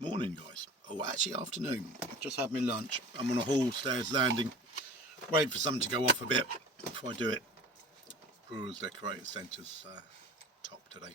Morning, guys. Oh, actually, afternoon. Just had my lunch. I'm on a hall stairs landing, waiting for something to go off a bit before I do it. Brewers Decorated Centre's top today.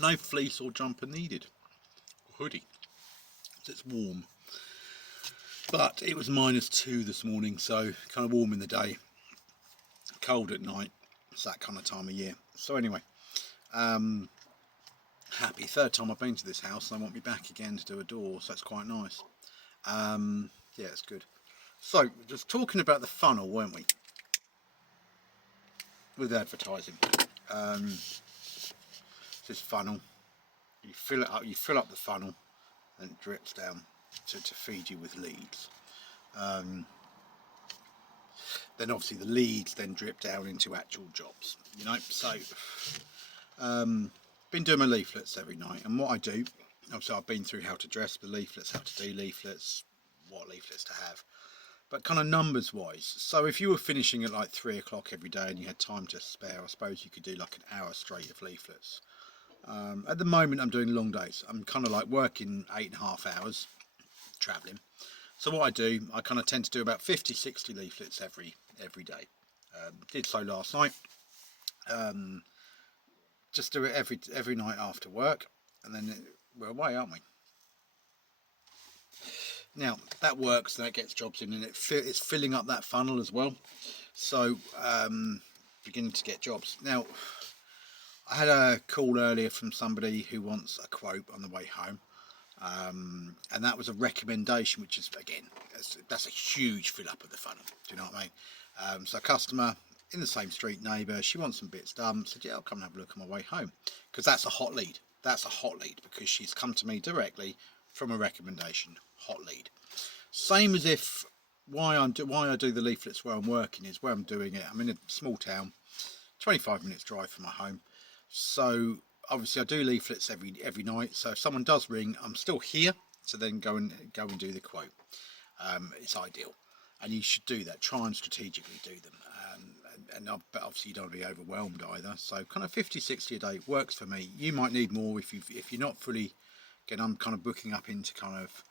No fleece or jumper needed. Or hoodie. It's warm. But it was -2 this morning, so kind of warm in the day, cold at night. It's that kind of time of year. So anyway, happy. Third time I've been to this house, and they want me back again to do a door, so that's quite nice. Yeah, it's good. So, just talking about the funnel, weren't we? With advertising. This funnel, you fill it up. You fill up the funnel, and it drips down to feed you with leads. Then obviously the leads then drip down into actual jobs. You know, so been doing my leaflets every night, and what I do, obviously I've been through how to dress the leaflets, how to do leaflets, what leaflets to have. But kind of numbers wise, so if you were finishing at like 3 o'clock every day and you had time to spare, I suppose you could do like an hour straight of leaflets. At the moment I'm doing long days. I'm kind of like working 8.5 hours travelling. So what I do, I kind of tend to do about 50-60 leaflets every day. Did so last night. Just do it every night after work, and then we're away, aren't we? Now that works, that gets jobs in, and it's filling up that funnel as well. So beginning to get jobs. Now I had a call earlier from somebody who wants a quote on the way home, and that was a recommendation, which is again that's a huge fill up of the funnel. Do you know what I mean? So a customer in the same street, neighbour, she wants some bits done. Said, yeah, I'll come and have a look on my way home, because that's a hot lead. That's a hot lead because she's come to me directly from a recommendation. Hot lead. Same as if why I do the leaflets where I'm working is where I'm doing it. I'm in a small town, 25 minutes drive from my home. So obviously I do leaflets every night. So if someone does ring, I'm still here to then go and do the quote. It's ideal, and you should do that. Try and strategically do them. But obviously you don't want to be overwhelmed either. So kind of 50-60 a day works for me. You might need more if you're not fully. Again, I'm kind of booking up into kind of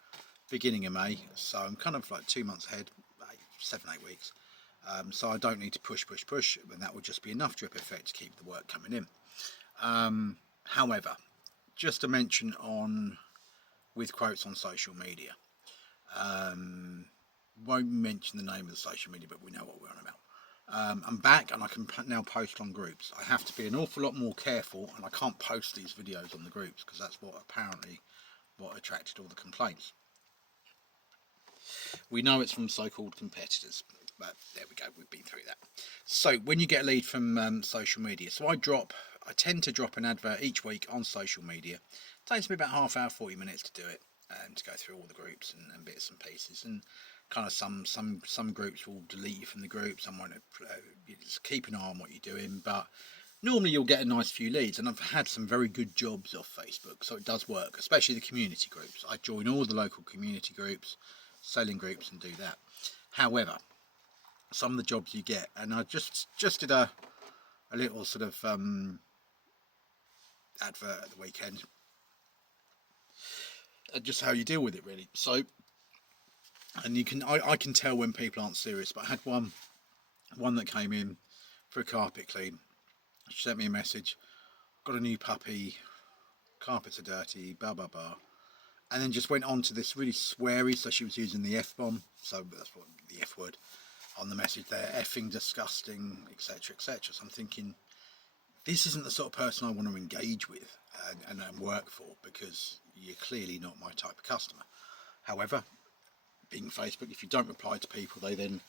beginning of May, so I'm kind of like 2 months ahead, 7-8 weeks. So I don't need to push, and that would just be enough drip effect to keep the work coming in. However, just a mention on with quotes on social media. Won't mention the name of the social media, but we know what we're on about. I'm back, and I can now post on groups. I have to be an awful lot more careful, and I can't post these videos on the groups because that's what attracted all the complaints. We know it's from so-called competitors, but there we go, we've been through that. So when you get a lead from social media, so I tend to drop an advert each week on social media. It takes me about half hour, 40 minutes to do it, to go through all the groups and bits and pieces. And kind of some groups will delete you from the group, some won't. You just keep an eye on what you're doing, but normally you'll get a nice few leads, and I've had some very good jobs off Facebook, so it does work, especially the community groups. I join all the local community groups, selling groups, and do that. However, some of the jobs you get, and I just did a little sort of advert at the weekend, just how you deal with it really. So, and I can tell when people aren't serious, but I had one that came in for a carpet clean. She sent me a message, got a new puppy, carpets are dirty, blah blah blah, and then just went on to this really sweary, so she was using the F-bomb, so that's what the F word on the message there, effing disgusting, etc, etc. So I'm thinking, this isn't the sort of person I want to engage with and work for, because you're clearly not my type of customer. However, being Facebook, if you don't reply to people, they then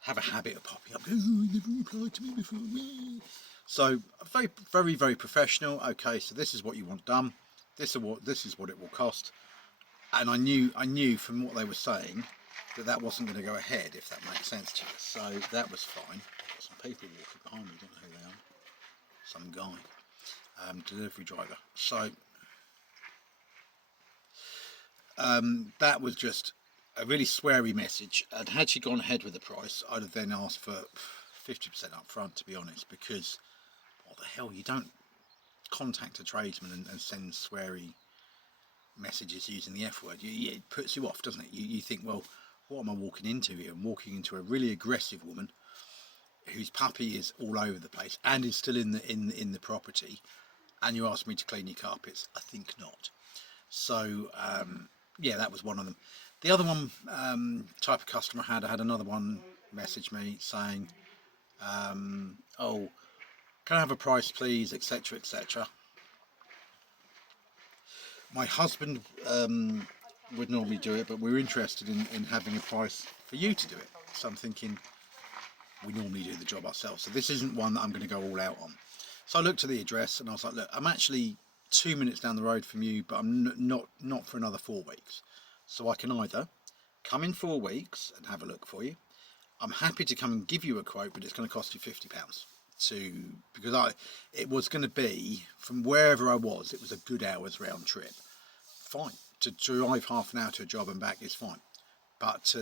have a habit of popping up, oh, you never replied to me before. So very, very, very professional. Okay, so this is what you want done. This is what it will cost. And I knew from what they were saying that wasn't going to go ahead, if that makes sense to you. So that was fine. Got some people walking behind me, don't know who they are. Some guy, delivery driver. So that was just a really sweary message, and had she gone ahead with the price, I'd have then asked for 50% up front, to be honest, because what the hell, you don't contact a tradesman and send sweary messages using the F word, it puts you off, doesn't it? You think, well, what am I walking into here? I'm walking into a really aggressive woman whose puppy is all over the place and is still in the property, and you ask me to clean your carpets. I think not. So yeah, that was one of them. The other one, type of customer I had another one message me saying, oh, can I have a price please, etc, etc. My husband would normally do it, but we're interested in having a price for you to do it. So I'm thinking, we normally do the job ourselves, so this isn't one that I'm going to go all out on. So I looked at the address and I was like, look, I'm actually 2 minutes down the road from you, but I'm not for another 4 weeks. So I can either come in 4 weeks and have a look for you. I'm happy to come and give you a quote, but it's going to cost you £50 because it was going to be from wherever I was. It was a good hour's round trip. Fine, to drive half an hour to a job and back is fine, but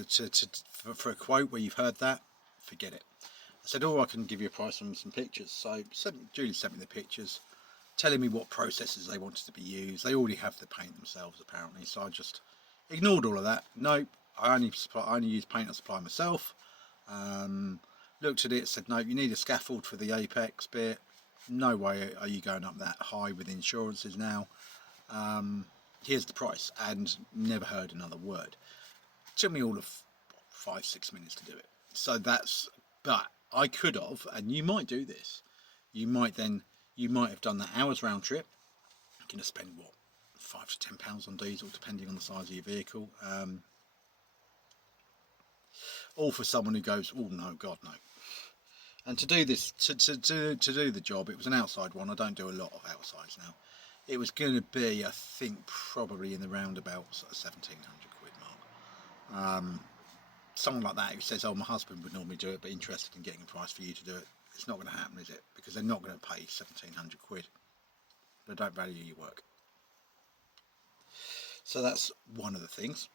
for a quote where you've heard that, forget it. I said, oh, I can give you a price on some pictures. So Julie sent me the pictures, telling me what processes they wanted to be used. They already have the paint themselves apparently, so I just ignored all of that. No, I only use paint I supply myself. Looked at it, said, no, you need a scaffold for the apex bit. No way are you going up that high with insurances now. Here's the price, and never heard another word. It took me all of 5-6 minutes to do it. So that's, but I could have, and you might do this. You might have done that hour's round trip. You're going to spend what, £5 to £10 on diesel, depending on the size of your vehicle. All for someone who goes, oh no, God no. And to do this, to do the job, it was an outside one. I don't do a lot of outsides now. It was going to be, I think, probably in the roundabout sort of 1,700 quid mark. Someone like that who says, oh, my husband would normally do it, but interested in getting a price for you to do it. It's not going to happen, is it? Because they're not going to pay 1,700 quid. They don't value your work. So that's one of the things.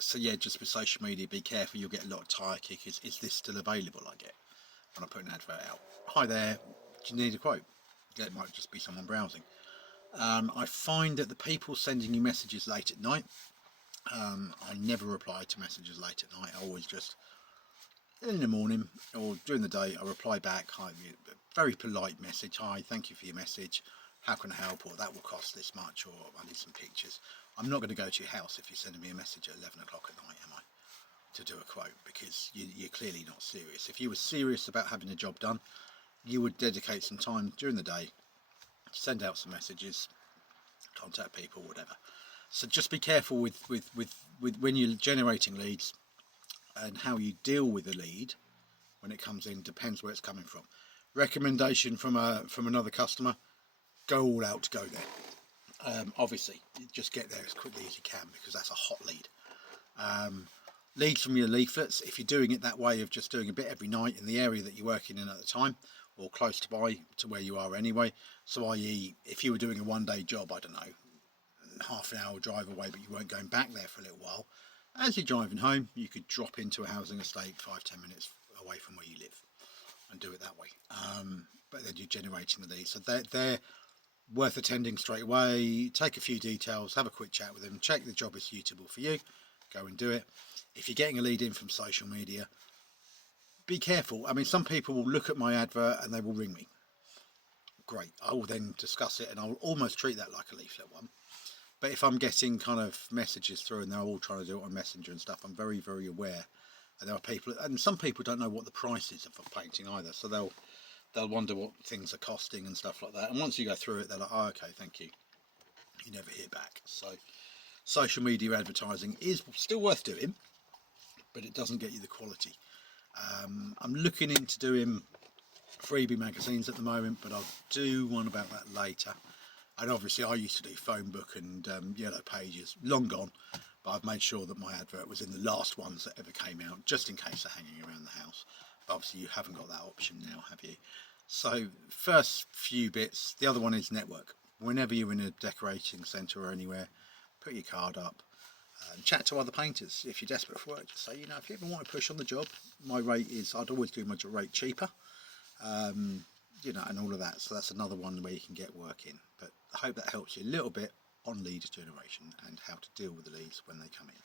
So yeah, just with social media, be careful. You'll get a lot of tyre kickers. Is this still available? I get when I put an advert out. Hi there, do you need a quote? Yeah, it might just be someone browsing. I find that the people sending you messages late at night, I never reply to messages late at night. I always just, in the morning or during the day, I reply back. Hi, very polite message. Hi, thank you for your message. How can I help? Or that will cost this much, or I need some pictures. I'm not going to go to your house if you're sending me a message at 11 o'clock at night, am I? To do a quote, because you're clearly not serious. If you were serious about having a job done, you would dedicate some time during the day, send out some messages, contact people, whatever. So just be careful with when you're generating leads, and how you deal with a lead when it comes in depends where it's coming from. Recommendation from another customer: go all out to go there. Obviously, just get there as quickly as you can, because that's a hot lead. Leads from your leaflets, if you're doing it that way of just doing a bit every night in the area that you're working in at the time, or close to where you are anyway. So i.e. if you were doing a one-day job, I don't know, half an hour drive away, but you weren't going back there for a little while, as you're driving home, you could drop into a housing estate 5-10 minutes away from where you live and do it that way. But then you're generating the leads, so they're worth attending straight away. Take a few details, have a quick chat with them, check the job is suitable for you, go and do it. If you're getting a lead in from social media, be careful. I mean, some people will look at my advert and they will ring me. Great, I will then discuss it, and I'll almost treat that like a leaflet one. But if I'm getting kind of messages through and they're all trying to do it on Messenger and stuff, I'm very, very aware. And there are people, and some people don't know what the price is of a painting either, so they'll wonder what things are costing and stuff like that. And once you go through it, they're like, oh, okay, thank you. You never hear back. So social media advertising is still worth doing, but it doesn't get you the quality. I'm looking into doing freebie magazines at the moment, but I'll do one about that later. And obviously I used to do phone book and yellow pages, long gone, but I've made sure that my advert was in the last ones that ever came out, just in case they're hanging around the house. But obviously you haven't got that option now, have you? So first few bits. The other one is network. Whenever you're in a decorating centre or anywhere, put your card up and chat to other painters. If you're desperate for work, just say, you know, if you ever want to push on the job, my rate is, I'd always do my rate cheaper, you know, and all of that. So that's another one where you can get work in. But I hope that helps you a little bit on lead generation and how to deal with the leads when they come in.